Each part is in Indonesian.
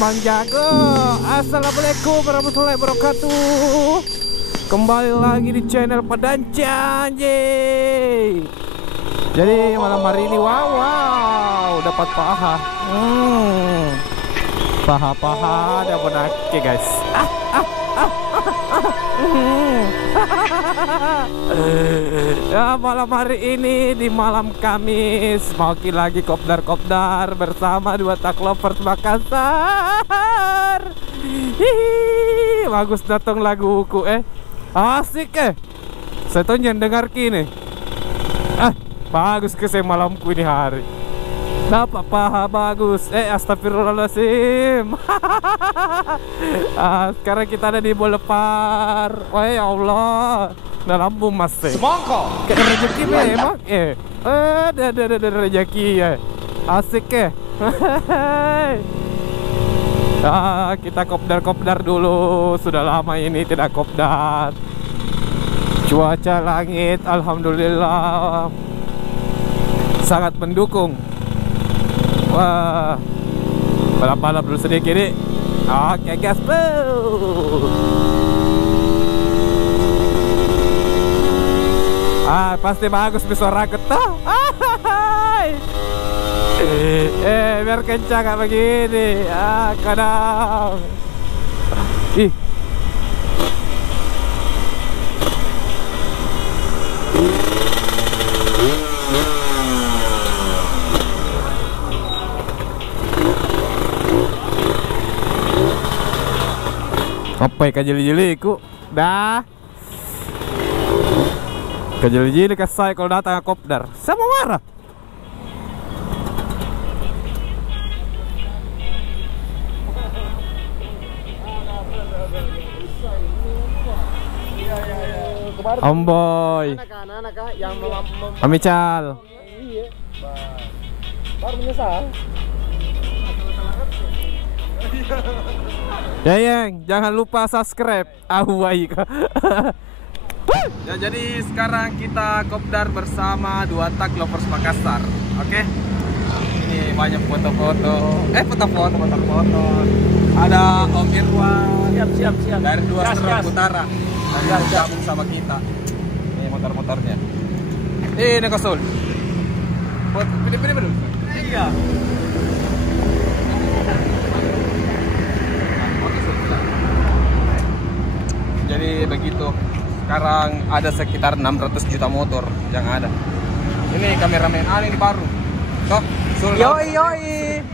Kembang Jago. Assalamualaikum warahmatullahi wabarakatuh. Kembali lagi di channel Pedancan. Jadi malam hari ini wow dapat paha. Paha-paha ada benake guys. Ya, malam hari ini di malam Kamis mau lagi kopdar-kopdar bersama dua taklovers Makassar. Hihi, bagus datang laguku asik saya tuh dengar kini bagus ke saya malamku ini hari dapat paha bagus astagfirullahaladzim. Sekarang kita ada di Boulevard. Oh ya Allah, udah lambung mas semangka kayak rezeki emang ada rezeki asik kita kopdar dulu, sudah lama ini tidak kopdar. Cuaca langit alhamdulillah sangat mendukung. Wah, balap-balap dulu sedikit nih. Oke gas pasti bagus suara getah. Biar kencang kayak begini. Kadang apa kajeli-jeli ku dah kajeli-jeli kasai kalau datang ke kopdar sama marah. Omboy yang Amical baru menyesal. Yayeng, jangan lupa subscribe. Ya, jadi sekarang kita kopdar bersama dua taklovers Makassar. Oke. Ini banyak foto-foto. Foto-foto. Ada Om Irwan. Siap. Dari dua Surat Utara. Dan gabung sama kita. Ini motor-motornya. Ini kosul. Pilih dulu. Iya. Jadi begitu. Sekarang ada sekitar 600 juta motor yang ada. Ini kameramen ini baru. Toh, Yoi.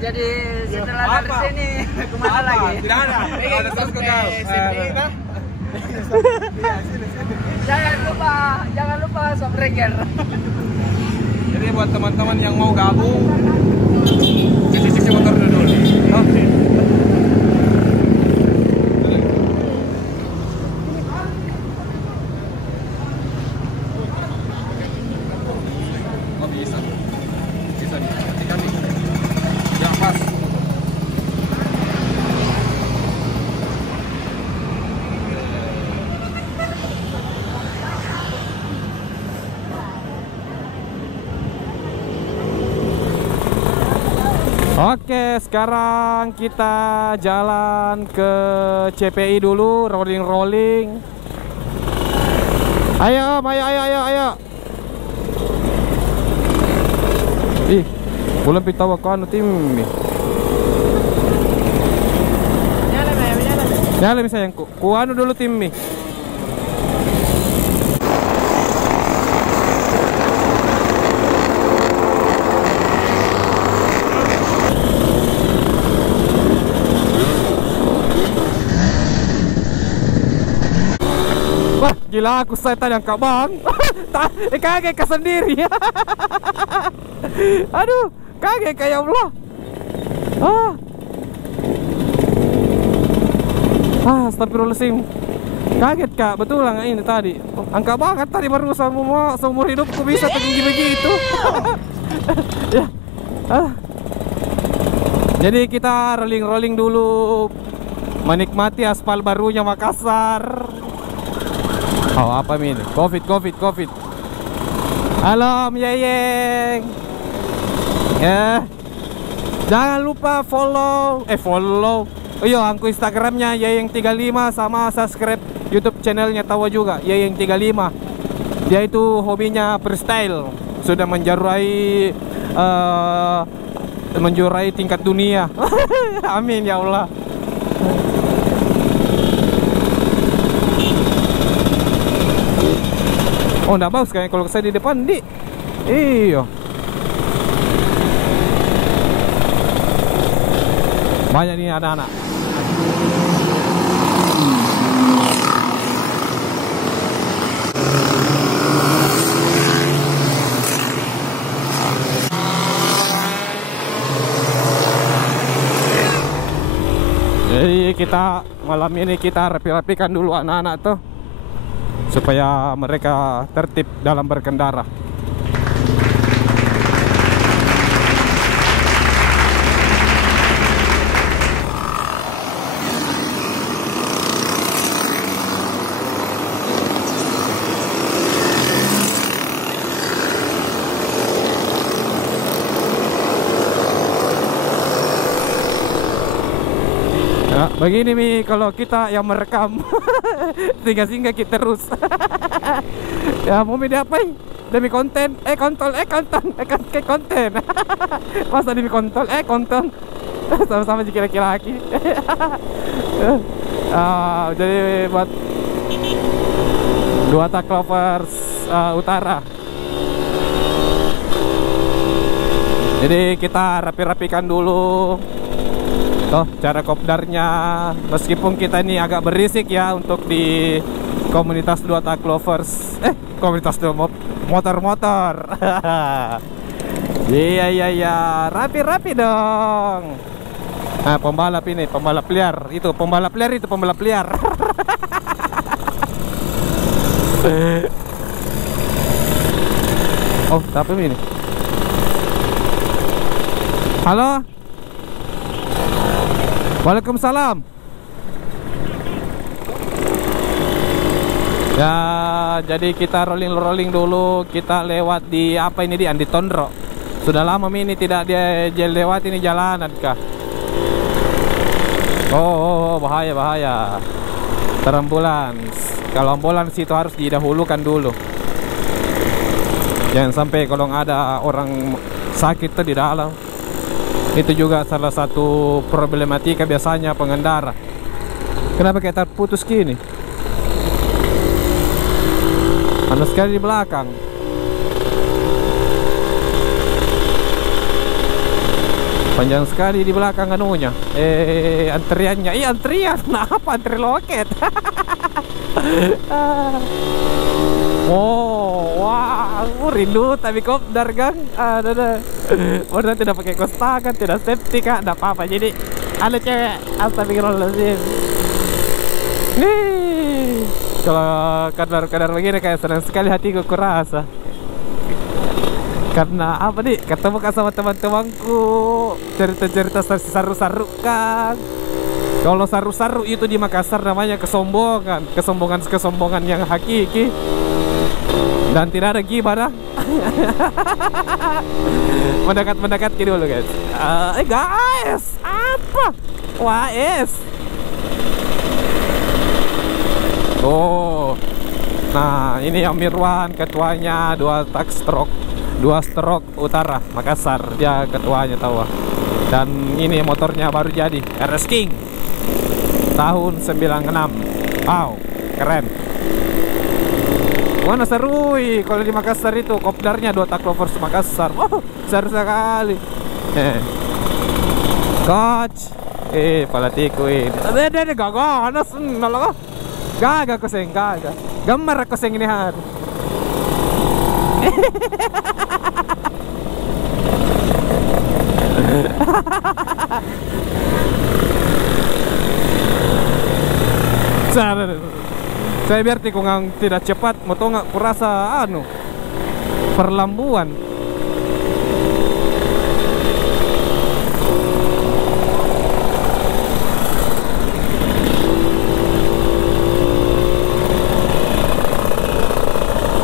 Jadi setelah dari sini kemana lagi? Tidak ada. Ada subscribe. Jangan lupa subscribe. Jadi buat teman-teman yang mau gabung, cuci motor dulu. Oke, sekarang kita jalan ke CPI dulu, rolling. Ayo. Belum pitawa kan tim. Nyala sayang ku anu dulu tim nih. Gila aku setan yang kabang. Kaget ke sendiri. Aduh, kaget kayak Allah. Astagfirullahaladzim. Kaget kak, betul lah ini tadi. Angka banget tadi baru seumur hidupku bisa tinggi begitu. Ya. Jadi kita rolling dulu, menikmati aspal barunya Makassar. Oh, apa ini? Covid. Halo, Om Yeyeng. Ya. Jangan lupa follow. Oh iya, aku Instagramnya Yayeng35 sama subscribe YouTube channelnya Tawa juga Yayeng35. Dia itu hobinya freestyle, sudah menjuarai tingkat dunia. Amin ya Allah. Oh, enggak bagus kayaknya kalau saya di depan, Di. Iya. Banyak nih anak-anak. Jadi kita malam ini kita rapi-rapikan dulu anak-anak tuh supaya mereka tertib dalam berkendara. Ya, begini Mi, kalau kita yang merekam singgah-singgah kita terus. Ya mau diapain? Demi konten, konten. Masa demi konten, konten. Sama-sama jika laki-laki. Jadi buat dua tak lovers utara. Jadi kita rapi-rapikan dulu. Toh cara kopdarnya, meskipun kita ini agak berisik ya untuk di komunitas dua tak lovers, komunitas dua motor-motor. Iya, rapi-rapi dong. Nah, pembalap liar itu, pembalap liar. Oh, tapi ini. Halo. Waalaikumsalam. Ya, jadi kita rolling dulu. Kita lewat di apa ini, di Andi Tondro. Sudah lama ini tidak dia lewat ini jalanan kah? Oh, bahaya. Terambulans. Kalau ambulans itu harus didahulukan dulu. Jangan sampai kalau ada orang sakit tuh di dalam. Itu juga salah satu problematika biasanya pengendara. Kenapa kayak terputus gini? Panas sekali di belakang. Panjang sekali di belakang anunya. Antriannya. Antrian. Nah, apa antri loket? Oh, wah, rindu tapi kopdar gang. Udah tidak pakai kos tangan, tidak safety kak, tidak apa-apa. Jadi ada cewek, astagfirullahaladzim. Nih, kalau kadar begini kayak senang sekali hatiku kurasa. Karena apa nih? Ketemu kan sama teman-temanku, cerita-cerita saru-saru kan. Kalau saru-saru itu di Makassar namanya kesombongan yang hakiki. Dan tidak ada gibah. Mendekat dulu guys. Guys, apa? WS. Oh, nah ini yang Mirwan ketuanya dua stroke utara Makassar, dia ketuanya tahu. Dan ini motornya baru jadi RS King tahun 96. Wow, keren. Mana serui kalau di Makassar itu kopdarnya dua tak lovers Makassar. Oh, seru sekali. Coach. Palatiku ini. Ada gagal, anas nalaga. Gaga ko sing gaga. Gamar ako sing inihan. Saya biar tikungan tidak cepat, moto nggak kurasa perlambuan.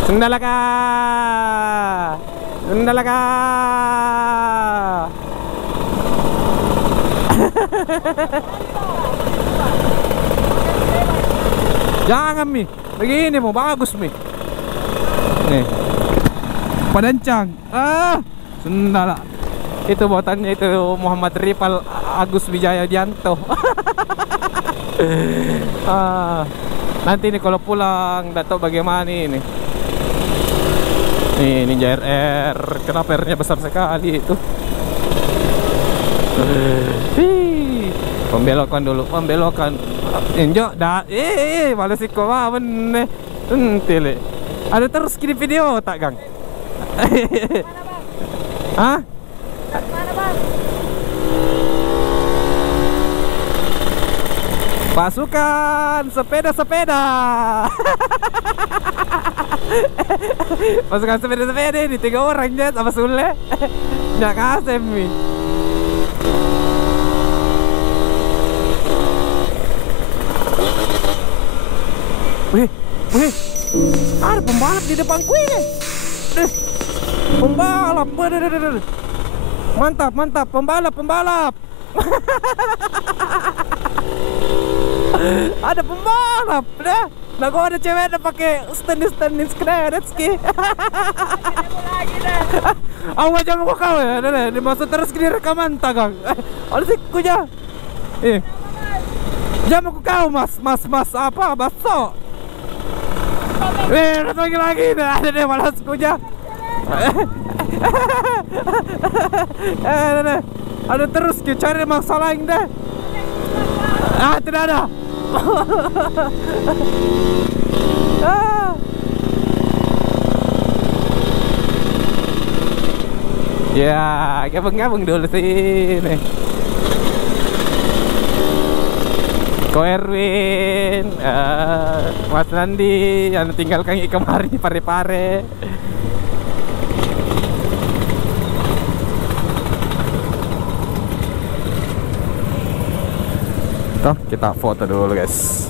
Sendalaka. Jangan Mi, begini mau bagus Mi. Nih, padancang. Sendala. Itu buatannya itu Muhammad Rifal Agus Wijaya Dianto. Nanti nih kalau pulang nggak tahu bagaimana ini. Nih Ninja RR, kenapa R-nya besar sekali itu? Pembelokan dulu, pembelokan. Injok dah, malas sih kau bener. Entile. Ada terus kini video tak Gang? Hah? Mana Bang? Pasukan sepeda-sepeda. Pasukan sepeda-sepeda ini 3 orang aja sama Sule. Nggak kasem nih. Wih, ada pembalap di depanku ini. Pembalap, mantap, pembalap. Ada pembalap, dah. Nah, kok ada cewek ada pakai stand skredetski. Awas jangan kau ya, dimaksud terus kini rekaman tagang. Ada sih kuja. Jangan kau mas apa baso. Lagi dah, ada deh malas kuja. Ada terus kita cari masalah ini deh. Tidak ada. Ya, gabung dulu sini. Ko Erwin, Mas Nandi, yang tinggalkan kemarin di Pare-Pare. Tuh, kita foto dulu guys.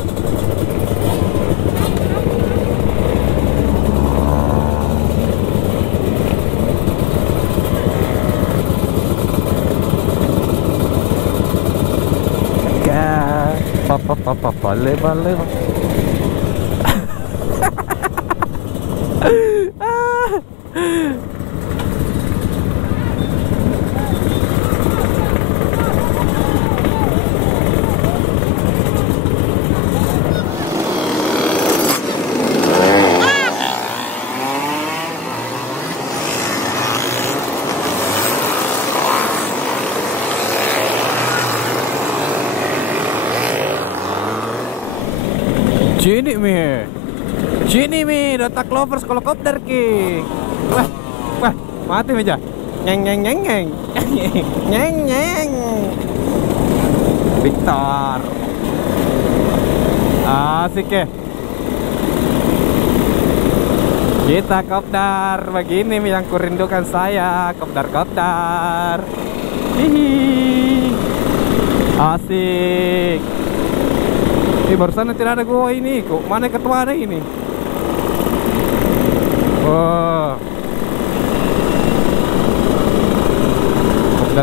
Papa, leva. Sini mi, Dotak Lovers kalau kopdar ki. Wah, mati meja. Nyeng. Victor. Asik ya. Kita kopdar, begini yang kurindukan saya, kopdar. Hihi. Asik. Barusan tidak ada gua ini, kok mana ketua ada ini? Oh,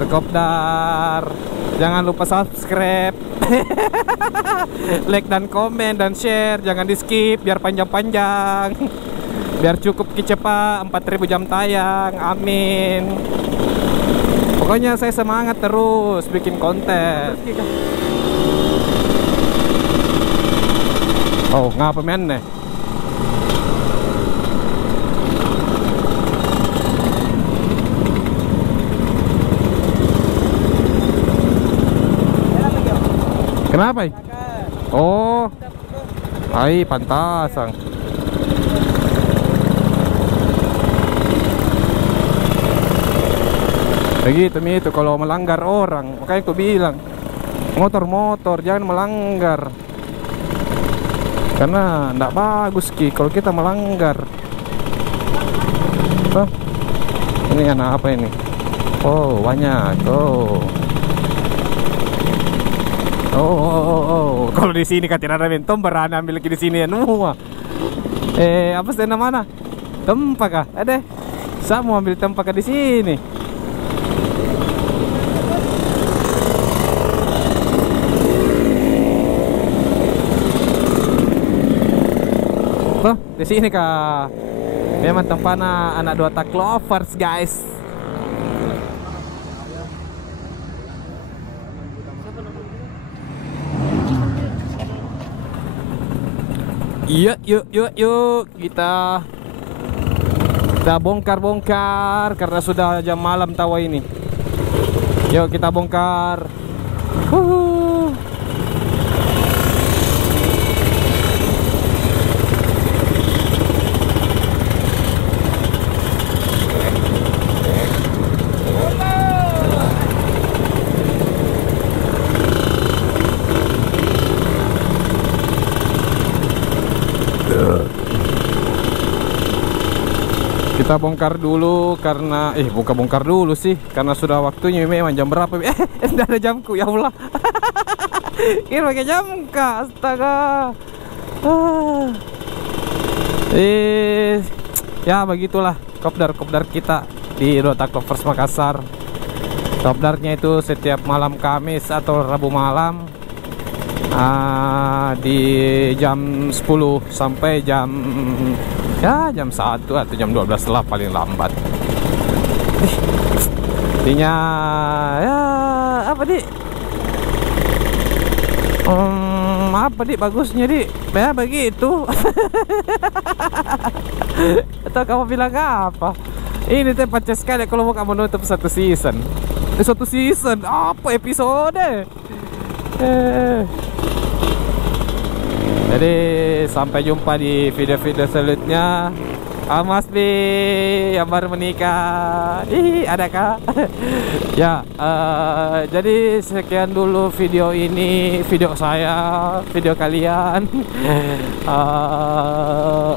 kopdar. Jangan lupa subscribe, like dan komen dan share. Jangan di skip, biar panjang-panjang, biar cukup kicepa 4000 jam tayang. Amin. Pokoknya saya semangat terus bikin konten. Oh, ngapa men nih? Kenapa? Oh, pantasang. Begitu itu kalau melanggar orang, makanya aku bilang motor jangan melanggar. Karena enggak bagus Ki kalau kita melanggar. Oh, ini anak apa ini? Oh, banyak. Oh. Kalau di sini kan tidak ada mentom berani ambil lagi di sini ya semua. Apa sih namanya? Tempat kah? Ada. Saya mau ambil tempat di sini. di sini kah. Memang tempatnya anak 2 tak lovers, guys. Yuk, kita bongkar karena sudah jam malam tawa ini. Yuk kita bongkar. Kita bongkar dulu karena bukan bongkar dulu sih, karena sudah waktunya. Memang jam berapa? Tidak ada jamku, ya Allah. Kira pakai jam kah? Astaga. Ya begitulah kopdar kita di 2 tak lovers Makassar. Kopdarnya itu setiap malam Kamis atau Rabu malam, di jam 10 sampai jam 1 atau jam 12 lah paling lambat. Intinya ya apa bagusnya ya begitu. Atau kamu bilang apa? Ini teh paces sekali kalau mau kamu nutup satu season. Satu season apa episode? Jadi sampai jumpa di video-video selanjutnya. Mas B yang baru menikah, adakah? Ya, jadi sekian dulu video ini, video saya, video kalian.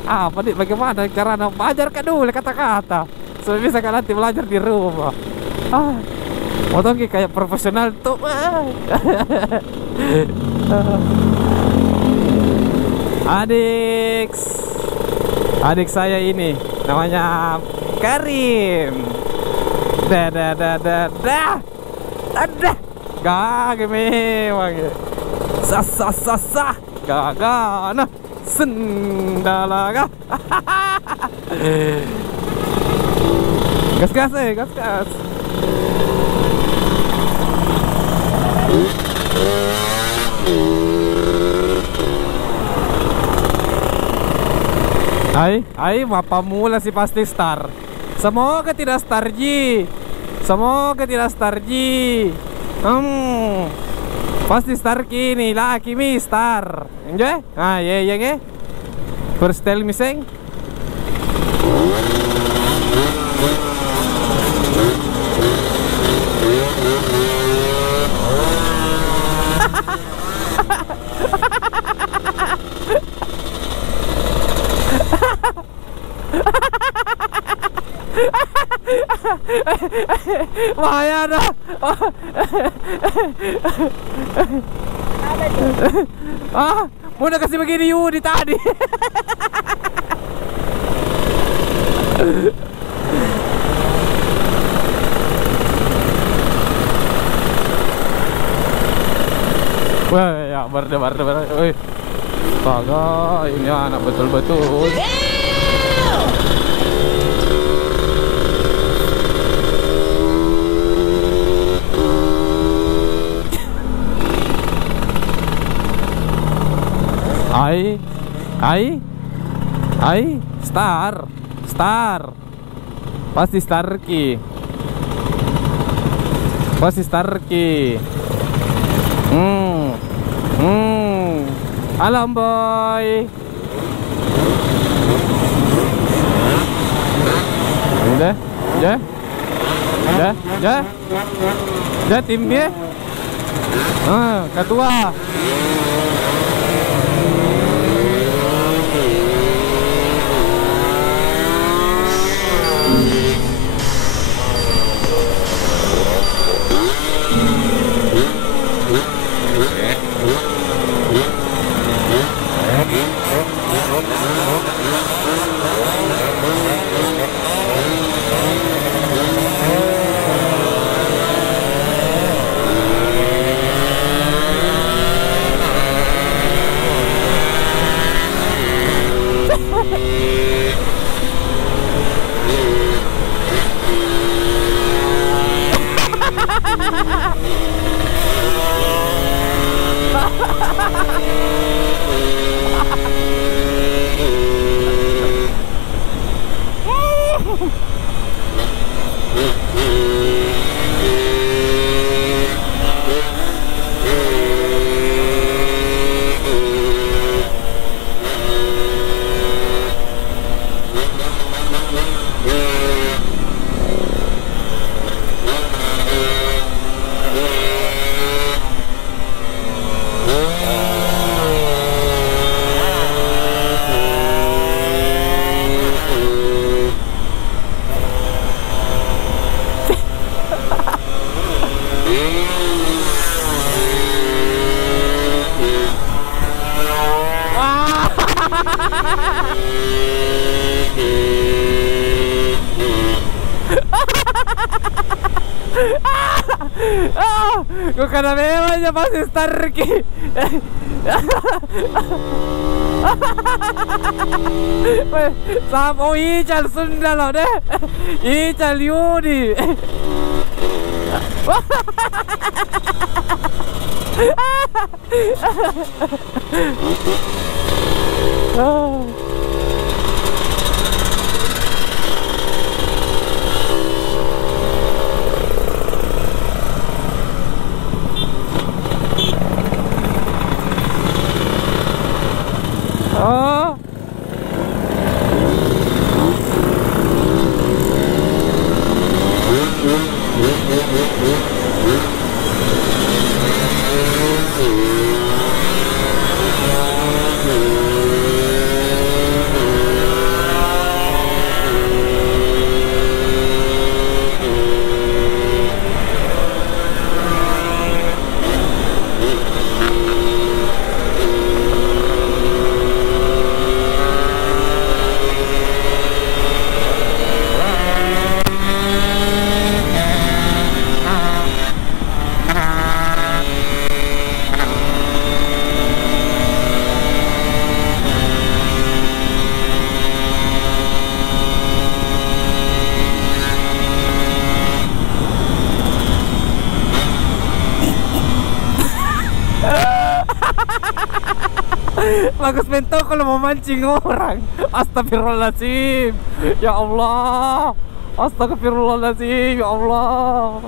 Apa nih? Bagaimana cara belajar dulu kata-kata, supaya bisa kan nanti belajar di rumah. Potong kayak profesional tuh. Adik saya ini namanya Karim. Gak memang gagana sendalaga. Gas gas. Hai, apa mula sih pasti star. Semoga tidak star Ji. Pasti star kini lah, kimi star. Enjoy? Ye. First tell me sing. Bahaya dah. Mau udah kasih begini Yudi tadi. Wah, ya barda. Woi. Astaga, ini anak betul-betul. Hai, star. Pasti star ki. Alam boy. Ja timnya. Ketua. Kung kanamela niya pa si Starky. Sam, oh ichal sundalo ne. Ichal yuni. Oh. Bagus Bento kalau mau mancing orang. Astagfirullahaladzim. Ya Allah. Astagfirullahaladzim. Ya Allah.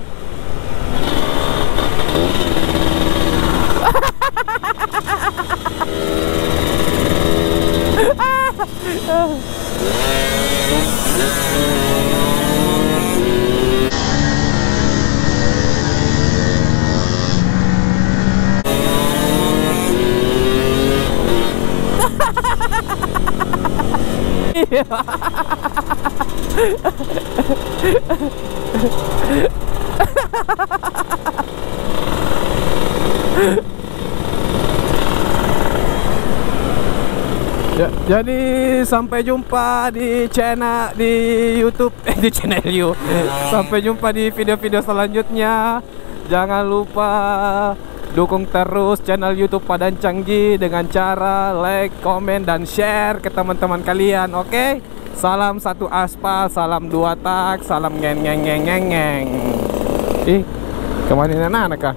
Jadi sampai jumpa di channel di YouTube di channel you. Sampai jumpa di video-video selanjutnya. Jangan lupa dukung terus channel YouTube Padang Canggih dengan cara like, komen, dan share ke teman-teman kalian. Oke? Salam satu aspal, salam dua tak, salam ngeng ngeng ngeng ngeng ngeng. Ih, kemana anak-anak kah?